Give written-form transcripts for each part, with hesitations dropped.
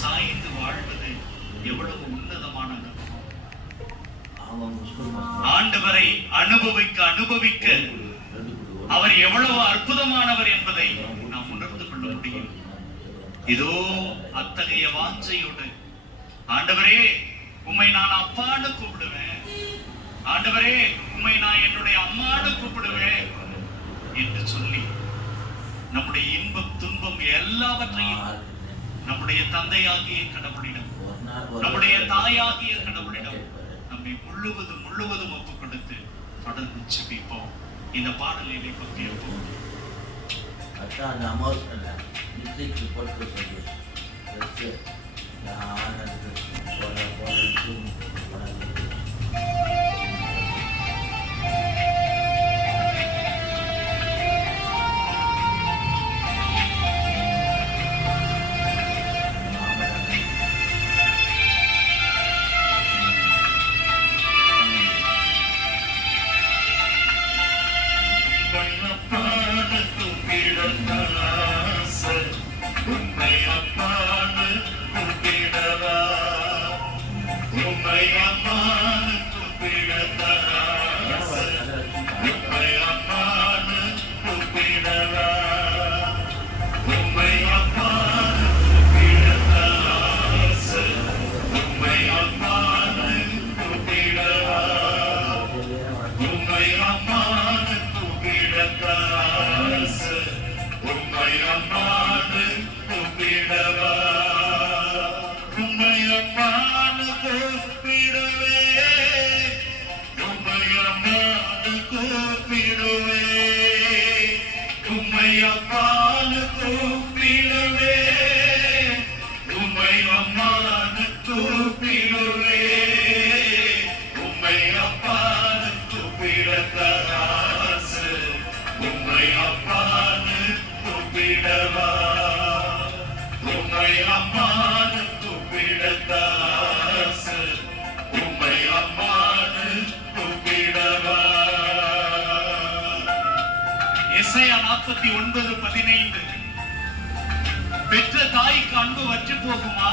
சாய்ந்து வாழ்வது எவ்வளவு உன்னதமான ஆண்டவரை அனுபவிக்க அனுபவிக்க அவர் எவ்வளவு அற்புதமானவர் என்பதை நாம் உணர்ந்து கொள்ள முடியும். இதோ அத்தகைய வாஞ்சையோடு ஆண்டவரே உம்மை நான் அப்பான்னு கூப்பிடுவேன், ஆண்டவரே உம்மை நான் என்னுடைய அம்மான்னு கூப்பிடுவேன் என்று சொல்லி நம்முடைய இன்பம் துன்பம் எல்லாவற்றையும் நம்முடைய தந்தையாகிய கடவுளிடம், நம்முடைய தாயாகிய கடவுளிடம் நம்மை முழுவதும் முழுவதும் ஒப்புக் கொடுத்து தொடர்ந்து ஜெபிப்போம். இந்த பாடலிலே பங்கேற்போம். எசாயா 49:15 பெற்ற தாய்க்கு அன்பு வற்றி போகுமா?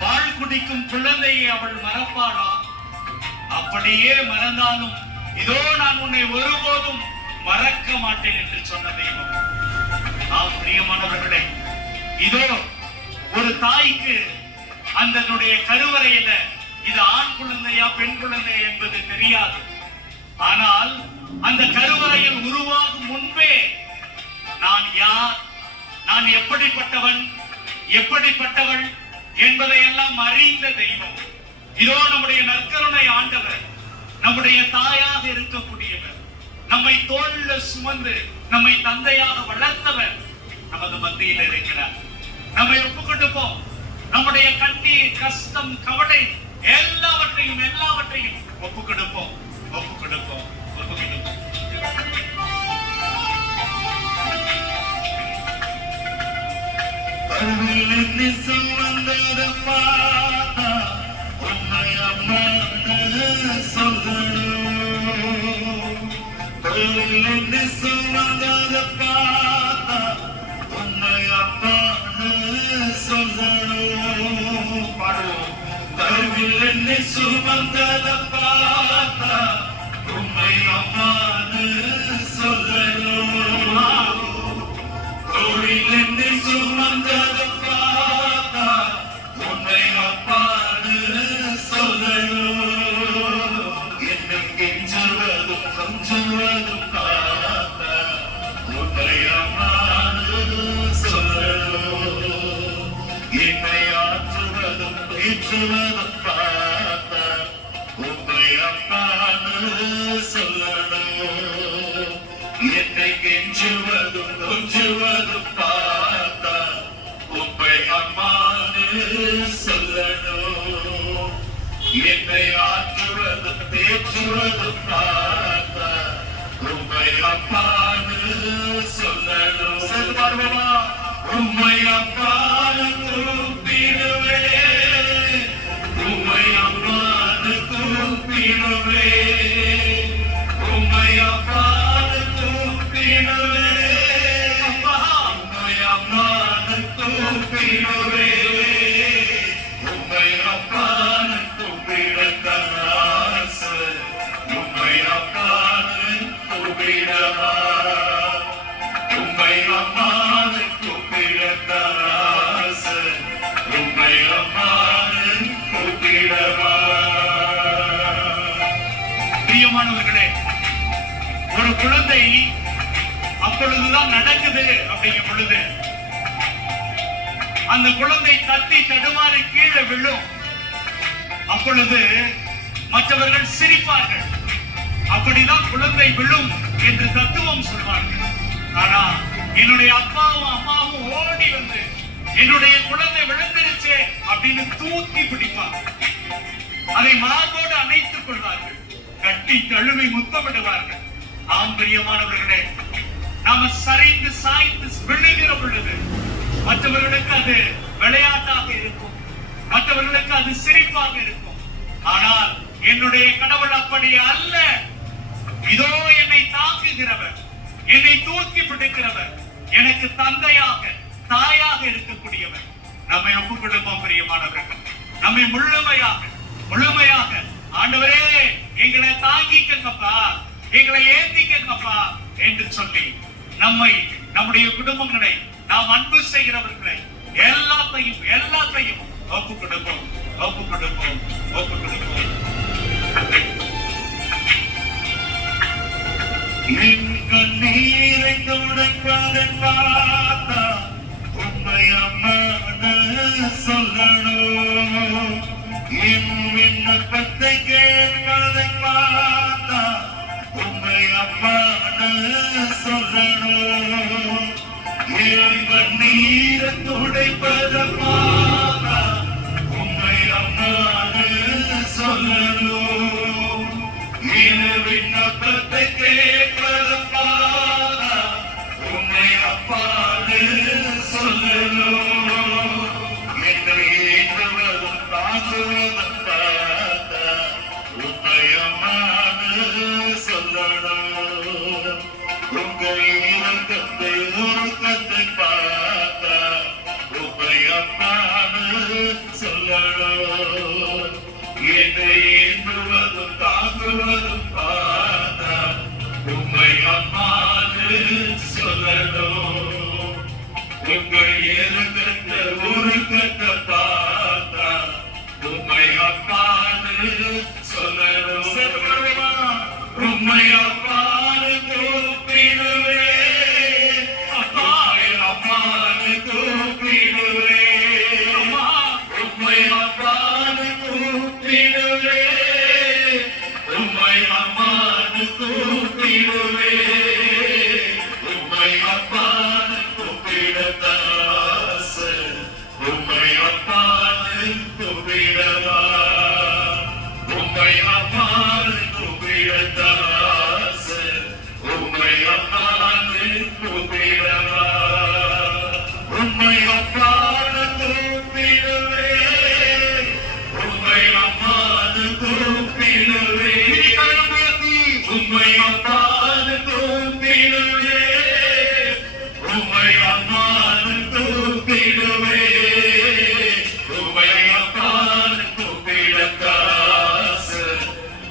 பால் குடிக்கும் குழந்தையை அவள் மறப்பாளா? அப்படியே மறந்தாலும் இதோ நான் உன்னை ஒருபோதும் மறக்க மாட்டேன் என்று சொன்ன தெய்வம். ஆம் பிரியமானவர்களே, இதோ ஒரு தாய்க்கு அதனுடைய கருவறையில இது ஆண் குழந்தையா பெண் குழந்தையா என்பது தெரியாது. ஆனால் அந்த கருவறையில் உருவாகும் முன்பே நான் யார், நான் எப்படிப்பட்டவன் எப்படிப்பட்டவள் என்பதை எல்லாம் அறிந்த தெய்வம். இதோ நம்முடைய நற்கருணை ஆண்டவர், நம்முடைய தாயாக இருக்கக்கூடியவர், நம்மை தோளில் சுமந்து நம்மை தந்தையாக வளர்த்தவர் நமது மத்தியில் இருக்கிறார். நம்மை ஒப்புக்கொடுப்போம். நம்முடைய கண்ணீர் கஷ்டம் கவலை எல்லாவற்றையும் ஒப்புக்கொடுப்போம். என்னை கெஞ்சுவதும் கொஞ்சுவதும் பார்த்தா உம்மை அம்மானு சொல்லணும். என்னை ஆற்றுவதும் தேற்றுவதும் பார்த்தா உம்மை அம்மானு சொல்லணும். சொல்லுவாருமா, உம்மை அம்மானு கூப்பிடுவே, உம்மை அம்மானு கூப்பிடுவே, உம்மை அம்மானு கூப்பிடுவே, உம்மை அம்மானு கூப்பிடுவே. அம்மானு கூப்பிடத்தாராச உம்மை அம்மானு கூப்பிடவா. பிரியமானவர்களே, ஒரு குழந்தை அப்பொழுதுதான் நடக்குது அப்படிங்கும் பொழுது அந்த குழந்தை தட்டி தடுமாறி கீழே விழும். அப்பொழுது மற்றவர்கள் சிரிப்பார்கள். அப்படிதான் குழந்தை விழும் என்று தத்துவம் சொல்வார்கள். ஆனா என்னுடைய அப்பாவும் அம்மாவும் ஓடி வந்து என்னுடைய குழந்தை விழுந்துருச்சே அப்படின்னு தூக்கி பிடிப்பாங்க. அதை மார்போடு அணைத்துக் கொள்வார்கள், கட்டி தழுவி முத்தமிடுவார்கள். ஆம் பிரியமானவர்களே, நாம சரிந்து சாய்ந்து விழுகிற பொழுது மற்றவர்களுக்கு அது விளையாட்டாக இருக்கும், மற்றவர்களுக்கு அது சிரிப்பாக இருக்கும். ஆனால் என்னுடைய கடவுள் அப்படி அல்ல. இதோ என்னை தாக்குகிறவர், என்னை தூக்கி பிடிக்கிறவர், எனக்கு தந்தையாக தாயாக இருக்கக்கூடியவர். நம்மை ஒப்புக் கொடுப்போம் பிரியமானவர்கள். நம்மை முழுமையாக ஆண்டவரே எங்களை தாங்கிக்கங்கப்பா, எங்களை ஏந்திக்கங்கப்பா என்று சொல்லி நம்மை, நம்முடைய குடும்பங்களை, நாம் அன்பு செய்கிறவர்களை எல்லாத்தையும் ஒப்புக் கொடுப்போம். என் கண்ணீரை துடைப்பதன் பார்த்தா உம்மை அம்மானு சொல்லணும். என் விண்ணப்பத்தை கேட்பதன் பார்த்தா உம்மை அம்மானு சொல்லணும். என் கண்ணீரை துடைப்பதன் பார்த்தா உம்மை அம்மானு சொல்லணும். என் விண்ணப்பத்தை கேட்பதன் பார்த்தா உம்மை அப்பானு சொல்லணும். என்னை ஏற்றுவதும் தாங்குவதும் பார்த்தா உம்மை அம்மானு சொல்லணும். உங்க இரக்கத்தை உருக்கத்தை பார்த்தா உம்மை அம்மானு சொல்லணும். என்னை ஏற்றுவதும் தாங்குவதும் பார்த்தா உம்மை அம்மானு சொல்லணும். உங்கள் இரக்கத்தை உருக்கத்தை பார்த்தா உம்மை அம்மானு சொல்லணும். உம்மை அம்மானு கூப்பிடுவே, அம்மானு கூப்பிடுவே, உம்மை அம்மானு கூப்பிடுவே, உம்மை அம்மானு கூப்பிடுவே, உம்மை அம்மானு கூப்பிடத்தாச உம்மை அம்மானு கூப்பிடவா. உம்மை அம்மானு கூப்பிடத்தாச உம்மை அம்மானு கூப்பிடவா. உம்மை அம்மானு கூப்பிடுவே, உம்மை அம்மானு கூப்பிடுவே, உம்மை அம்மானு கூப்பிடுவே, உம்மை அம்மானு கூப்பிடுவே, உம்மை அம்மானு கூப்பிடத்தாச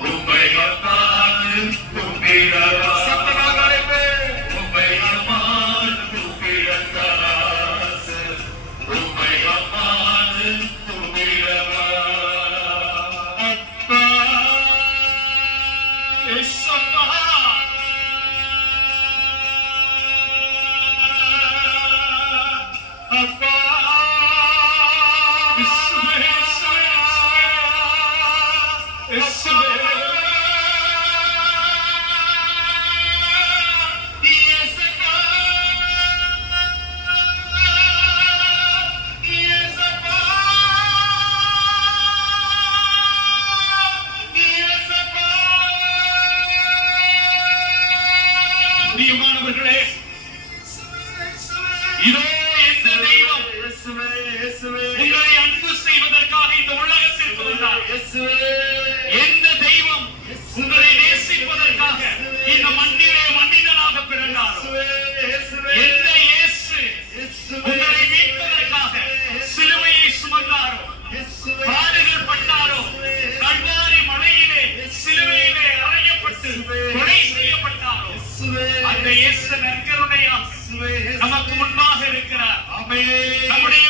உம்மை அம்மானு கூப்பிடவா. உம்மை அம்மானு கூப்பிடத்தாச உம்மை அம்மானு கூப்பிடவா. அப்பா அப்பா அப்பா பிரியமானவர்களே, இதோ இந்த தெய்வம் உங்களை அன்பு செய்வதற்காக இந்த உலகத்திற்கு வந்தார். எந்த தெய்வம் உங்களை நேசிப்பதற்காக இந்த மண்ணிலே மனிதனாக பிறந்தார். எந்த இயேசு உங்களை மீட்பதற்காக சிலுவையை சுமந்தாரோ, பாடுகள் பட்டாரோ, கல்வாரி மலையிலே சிலுவையிலே அறையப்பட்டு அடிக்கப்பட்டு கொலை செய்யப்பட்டாரோ அந்த இயேசு நற்கருணையா நமக்கு முன்பாக இருக்கிறார். நம்முடைய